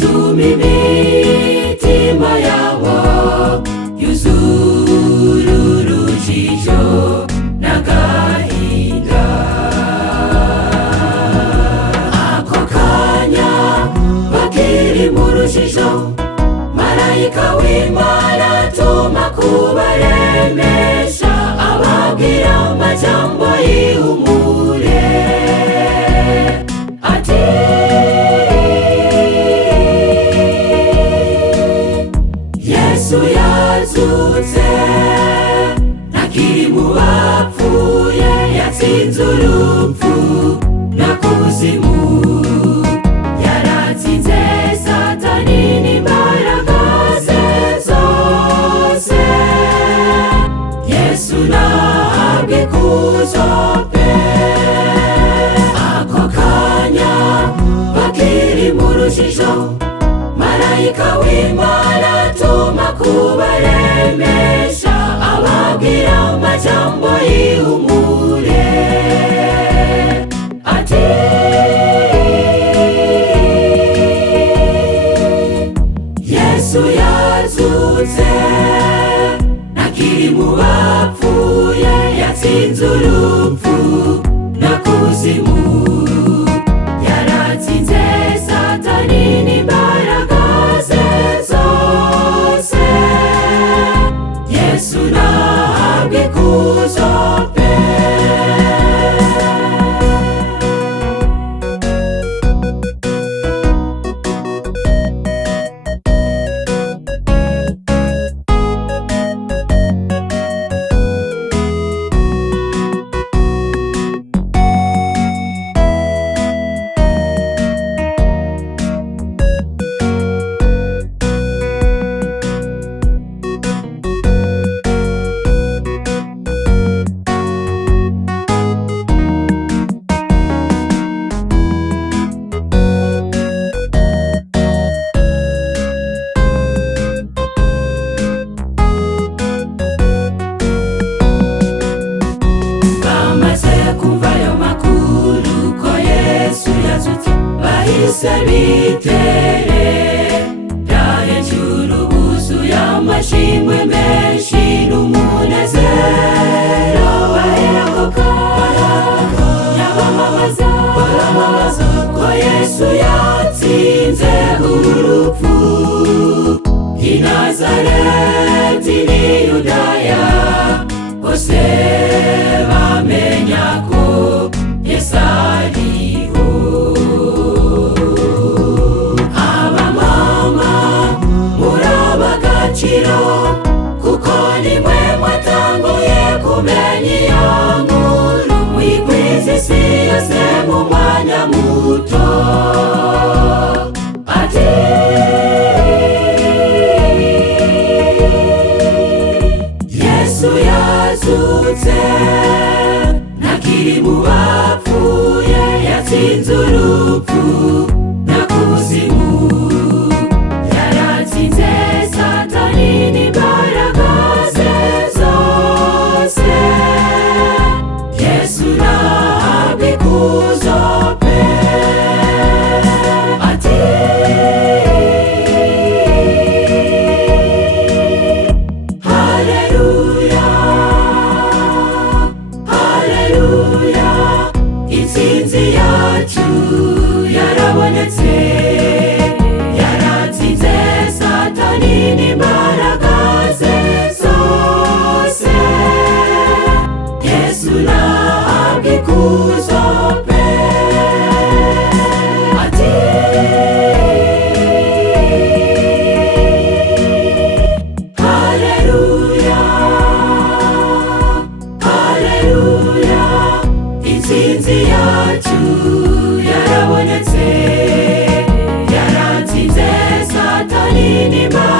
bituma imitima yabo yuzura urujijo n'agahinda. Ako kanya bakiri mu rujijo, marayika w'Imana atuma kubaremesha, ababwira amajambo y'ihumure ati: Yesu yazutse, ntakiri mu bapfuye, yatsinze urupfu na kuzimu, yaratsinze Satani n'imbaraga ze zose. Yesu nahabwe ikuzo pe. Ako kanya bakiri mu rujijo, marayika w'Imana atuma kubaremesha, ababwira amajambo y'ihumure ati: Yesu yazutse, ntakiri mu bapfuye, yatsinze urupfu na kuzimu, yaratsinze Satani n'imbaraga ze zose. Yesu nahabwe ikuzo pe. Bahise biterera hejuru, buzuye amashimwe menshi n'umunezero. Baherako kanya baramamaza ko Yesu yatsinze urupfu. I Nazareti n'i Yudaya bose bamenya ko Yesu ariho. Kuko nimwe mwatanguye kumenya iyo nkuru, mwigwiza isi yose mu mwanya muto ati: Yesu yazutse, ntakiri mu bapfuye, yatsinze urupfu na kuzimu, yaratsinze Satani n'imbaraga ze zose. Yesu nahabwe ikuzo pe. Ati: Haleluya, haleluya, intsinzi yacu yarabonetse, yaratsinze Satani n'imbaraga ze zose. Yesu nahabwe ikuzo pe. Ati: Haleluya, haleluya, intsinzi yacu yarabonetse, yaratsinze Satani n'imbaraga